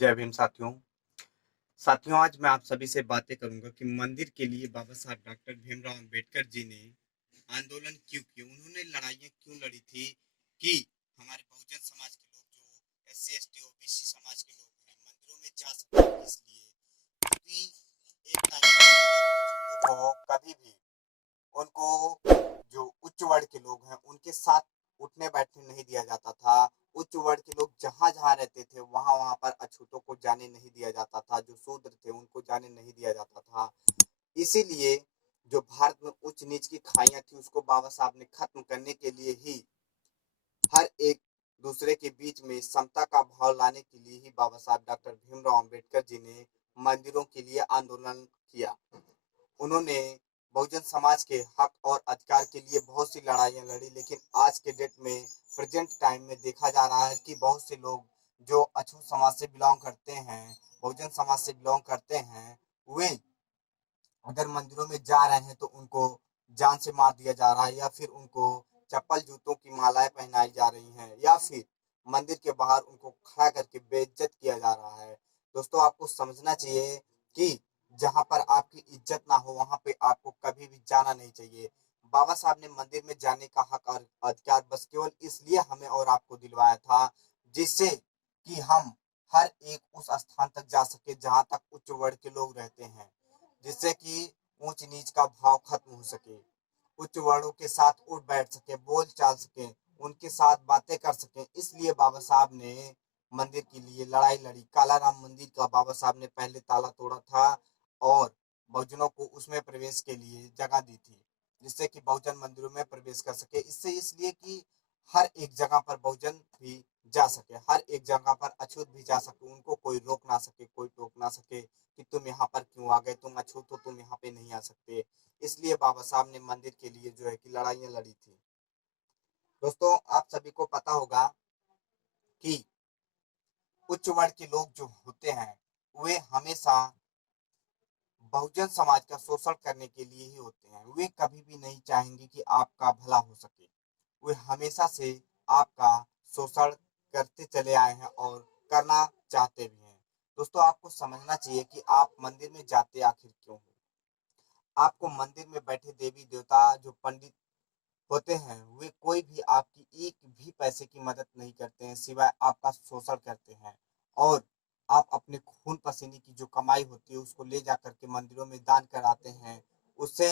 जय भीम साथियों। साथियों, आज मैं आप सभी से बातें करूंगा कि मंदिर के लिए बाबा साहब डॉक्टर भीमराव अंबेडकर जी ने आंदोलन क्यों किया, उन्होंने लड़ाइयाँ क्यों लड़ी थी कि हमारे बहुजन समाज के लोग जो एससी एसटी ओबीसी समाज के लोग हैं मंदिरों में जा सके। इसलिए क्योंकि एक टाइम को कभी भी उनको जो उच्च वर्ग के लोग हैं उनके साथ उठने बैठने नहीं दिया जाता था। उच्च वर्ग के लोग जहां जहां रहते थे वहां वहां पर अछूतों को जाने नहीं दिया जाता था, जो शूद्र थे उनको जाने नहीं दिया जाता था। इसीलिए जो भारत में उच्च नीच की खाइयां थी उसको बाबा साहब ने खत्म करने के लिए ही हर एक दूसरे के बीच में समता का भाव लाने के लिए ही बाबा साहब डॉक्टर भीमराव अंबेडकर जी ने मंदिरों के लिए आंदोलन किया। उन्होंने बहुजन समाज के हक और अधिकार के लिए बहुत सी लड़ाइयां लड़ी, लेकिन आज के डेट में प्रेजेंट टाइम में देखा जा रहा है कि बहुत से लोग जो अछूत समाज से बिलोंग करते हैं, बहुजन समाज से बिलोंग करते हैं, वे अगर मंदिरों में जा रहे हैं तो उनको जान से मार दिया जा रहा है, या फिर उनको चप्पल जूतों की मालाएं पहनाई जा रही हैं, या फिर मंदिर के बाहर उनको खड़ा करके बेइज्जत किया जा रहा है। दोस्तों, आपको समझना चाहिए कि जहां पर आपकी इज्जत ना हो वहां पे आपको कभी भी जाना नहीं चाहिए। बाबा साहब ने मंदिर में जाने का हक और अधिकार बस केवल इसलिए हमें और आपको दिलवाया था, जिससे कि हम हर एक उस स्थान तक जा सके जहां तक उच्च वर्ग के लोग रहते हैं, जिससे कि ऊंच नीच का भाव खत्म हो सके, उच्च वर्णों के साथ उठ बैठ सके, बोल चाल सके, उनके साथ बातें कर सके। इसलिए बाबा साहब ने मंदिर के लिए लड़ाई लड़ी। काला राम मंदिर का बाबा साहब ने पहले ताला तोड़ा था और बहुजनों को उसमें प्रवेश के लिए जगह दी थी, जिससे कि बहुजन मंदिरों में प्रवेश कर सके। इससे इसलिए कि हर एक जगह पर बहुजन भी जा सके, हर एक जगह पर अछूत भी जा सके, उनको कोई रोक ना सके, कोई टोक ना सके कि तुम यहाँ पर क्यों आ गए, तुम अछूत हो, तुम यहाँ पे नहीं आ सकते। इसलिए बाबा साहब ने मंदिर के लिए जो है कि लड़ाइयाँ लड़ी थी। दोस्तों, आप सभी को पता होगा कि उच्च वर्ग के लोग जो होते हैं वे हमेशा बहुजन समाज का शोषण करने के लिए ही होते हैं। वे कभी भी नहीं चाहेंगे कि आपका भला हो सके। वे हमेशा से आपका शोषण करते चले आए हैं और करना चाहते भी हैं। दोस्तों, आपको समझना चाहिए कि आप मंदिर में जाते आखिर क्यों हो। आपको मंदिर में बैठे देवी देवता जो पंडित होते हैं वे कोई भी आपकी एक भी पैसे की मदद नहीं करते हैं, सिवाय आपका शोषण करते हैं। और आप अपने खून पसीने की जो कमाई होती है उसको ले जा करके मंदिरों में दान कराते हैं। उससे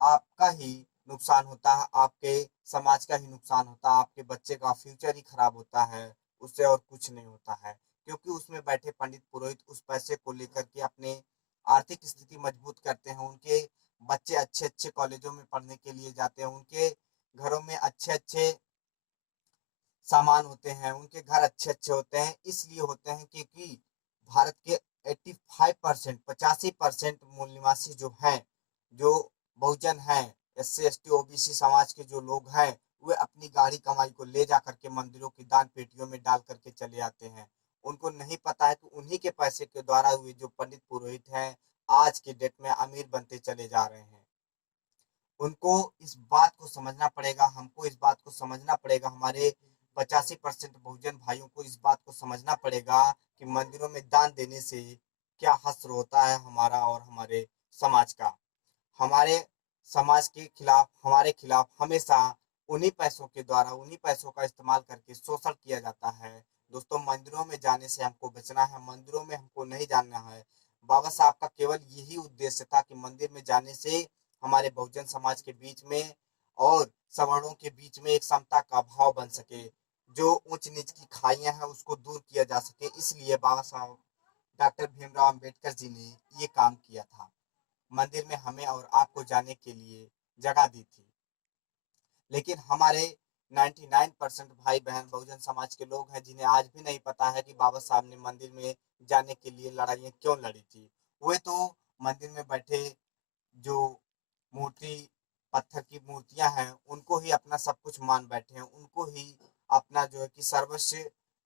आपका ही नुकसान होता है, आपके समाज का ही नुकसान होता है, आपके बच्चे का फ्यूचर ही खराब होता है। उससे और कुछ नहीं होता है, क्योंकि उसमें बैठे पंडित पुरोहित उस पैसे को लेकर के अपने आर्थिक स्थिति मजबूत करते हैं। उनके बच्चे अच्छे अच्छे कॉलेजों में पढ़ने के लिए जाते हैं, उनके घरों में अच्छे अच्छे सामान होते हैं, उनके घर अच्छे अच्छे होते हैं। इसलिए होते हैं क्योंकि भारत के 85% 85% मूल निवासी जो हैं, जो बहुजन हैं, S C S T OBC समाज के जो लोग हैं, वे अपनी गाड़ी कमाई को ले जा करके मंदिरों की दान पेटियों में डाल करके चले आते हैं। उनको नहीं पता है कि उन्हीं के पैसे के द्वारा हुए जो पंडित पुरोहित हैं आज के डेट में अमीर बनते चले जा रहे हैं। उनको इस बात को समझना पड़ेगा, हमको इस बात को समझना पड़ेगा, हमारे 85% बहुजन भाइयों को इस बात को समझना पड़ेगा कि मंदिरों में दान देने से क्या हश्र होता है हमारा और हमारे समाज का। हमारे समाज के खिलाफ, हमारे खिलाफ हमेशा उन्हीं पैसों के द्वारा, उन्हीं पैसों का इस्तेमाल करके शोषण किया जाता है। दोस्तों, मंदिरों में जाने से हमको बचना है, मंदिरों में हमको नहीं जाना है। बाबा साहब का केवल यही उद्देश्य था कि मंदिर में जाने से हमारे बहुजन समाज के बीच में और सवर्णों के बीच में एक समता का भाव बन सके, जो ऊंच नीच की खाइयां हैं उसको दूर किया जा सके। इसलिए बाबा साहब डॉक्टर भीमराव अंबेडकर जी ने ये काम किया था, मंदिर में हमें और आपको जाने के लिए जगह दी थी। लेकिन हमारे 99% भाई बहन बहुजन समाज के लोग हैं जिन्हें आज भी नहीं पता है कि बाबा साहब ने मंदिर में जाने के लिए लड़ाइयाँ क्यों लड़ी थी। वे तो मंदिर में बैठे जो मूर्ति, पत्थर की मूर्तियां हैं उनको ही अपना सब कुछ मान बैठे हैं, उनको ही अपना जो है कि सर्वस्व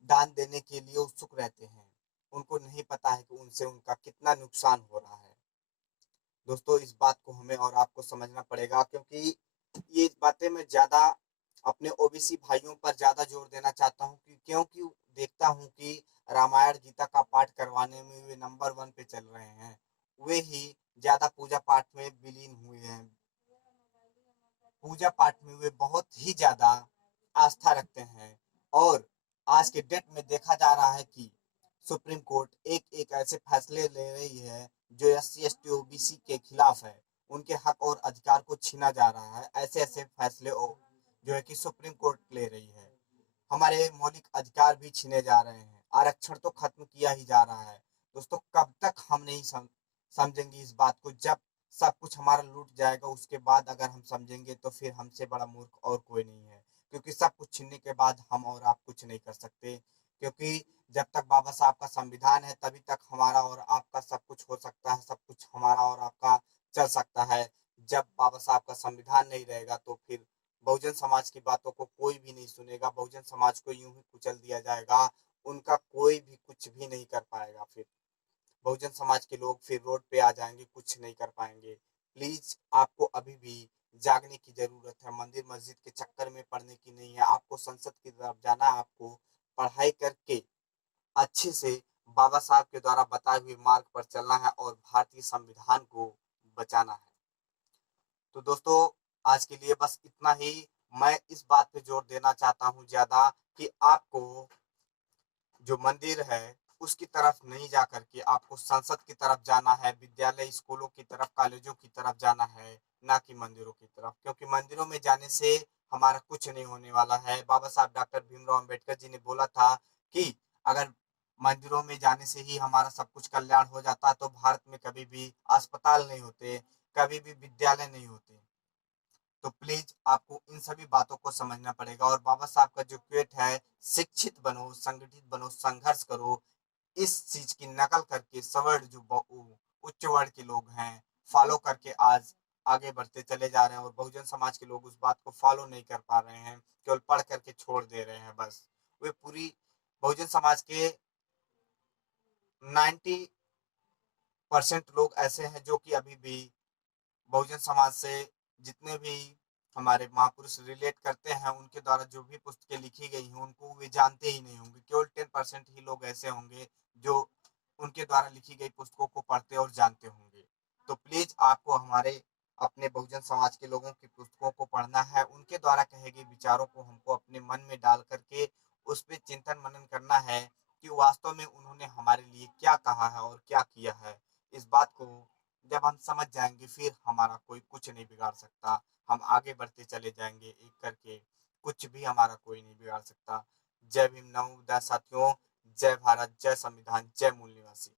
दान देने के लिए उत्सुक रहते हैं। उनको नहीं पता है कि उनसे उनका कितना नुकसान हो रहा है। दोस्तों, इस बात को हमें और आपको समझना पड़ेगा, क्योंकि ये बातें मैं ज़्यादा अपने ओबीसी भाइयों पर ज़्यादा जोर देना चाहता हूँ क्योंकि देखता हूँ कि रामायण गीता का पाठ करवाने में वे नंबर 1 पे चल रहे हैं। वे ही ज़्यादा पूजा पाठ में विलीन हुए हैं। पूजा पाठ में वे बहुत ही ज़्यादा आस्था रखते हैं और आज के डेट में देखा जा रहा है कि सुप्रीम कोर्ट एक-एक ऐसे फैसले ले रही है जो एससी, एसटी, ओबीसी के खिलाफ है। उनके हक और अधिकार को छीना जा रहा है। ऐसे-ऐसे फैसले जो है कि सुप्रीम कोर्ट ले रही है। हमारे मौलिक अधिकार भी छीने जा रहे हैं। आरक्षण तो खत्म किया ही जा रहा है। दोस्तों कब तक हम नहीं समझेंगे इस बात को। जब सब कुछ हमारा लूट जाएगा उसके बाद अगर हम समझेंगे तो फिर हमसे बड़ा मूर्ख और कोई नहीं है। क्योंकि सब कुछ छीनने के बाद हम और आप कुछ नहीं कर सकते। क्योंकि जब तक बाबा साहब का संविधान है तभी तक हमारा और आपका सब कुछ हो सकता है। सब कुछ हमारा और आपका चल सकता है। जब बाबा साहब का संविधान नहीं रहेगा तो फिर बहुजन समाज की बातों को कोई भी नहीं सुनेगा। बहुजन समाज को यूं ही कुचल दिया जाएगा। उनका कोई भी कुछ भी नहीं कर पाएगा। फिर बहुजन समाज के लोग फिर रोड पे आ जाएंगे, कुछ नहीं कर पाएंगे। प्लीज आपको अभी भी जागने की जरूरत है। मंदिर मस्जिद के चक्कर में पड़ने की नहीं है। आपको संसद की तरफ जाना है। आपको पढ़ाई करके अच्छे से बाबा साहब के द्वारा बताए हुए मार्ग पर चलना है और भारतीय संविधान को बचाना है। तो दोस्तों आज के लिए बस इतना ही। मैं इस बात पे जोर देना चाहता हूँ ज्यादा कि आपको जो मंदिर है उसकी तरफ नहीं जा करके आपको संसद की तरफ जाना है। विद्यालय स्कूलों की तरफ कॉलेजों की तरफ जाना है, ना कि मंदिरों की तरफ। क्योंकि मंदिरों में जाने से हमारा कुछ नहीं होने वाला है। बाबा साहब डॉक्टर भीमराव अंबेडकर जी ने बोला था कि अगर मंदिरों में जाने से ही हमारा सब कुछ कल्याण हो जाता तो भारत में कभी भी अस्पताल नहीं होते, कभी भी विद्यालय नहीं होते। तो प्लीज आपको इन सभी बातों को समझना पड़ेगा। और बाबा साहब का जो क्वेट है, शिक्षित बनो, संगठित बनो, संघर्ष करो, इस चीज की नकल करके सवर्ण जो उच्च वर्ण के लोग हैं फॉलो करके आज आगे बढ़ते चले जा रहे हैं। और बहुजन समाज के लोग उस बात को फॉलो नहीं कर पा रहे हैं, केवल पढ़ करके छोड़ दे रहे हैं बस। वे पूरी बहुजन समाज के 90% लोग ऐसे हैं जो कि अभी भी बहुजन समाज से जितने भी हमारे महापुरुष रिलेट करते हैं उनके द्वारा जो भी पुस्तकें लिखी गई हैं उनको वे जानते ही नहीं होंगे। केवल 10% ही लोग ऐसे होंगे जो उनके द्वारा लिखी गई पुस्तकों को पढ़ते और जानते होंगे। तो प्लीज आपको हमारे अपने बहुजन समाज के लोगों की पुस्तकों को पढ़ना है। उनके द्वारा कहे गए विचारों को हमको अपने मन में डाल करके उस पर चिंतन मनन करना है कि वास्तव में उन्होंने हमारे लिए क्या कहा है और क्या किया है। इस बात को जब हम समझ जाएंगे फिर हमारा कोई कुछ नहीं बिगाड़ सकता। हम आगे बढ़ते चले जाएंगे एक करके। कुछ भी हमारा कोई नहीं बिगाड़ सकता। जय भीम, नमो बुद्धाय साथियों। जय भारत, जय संविधान, जय मूल निवासी।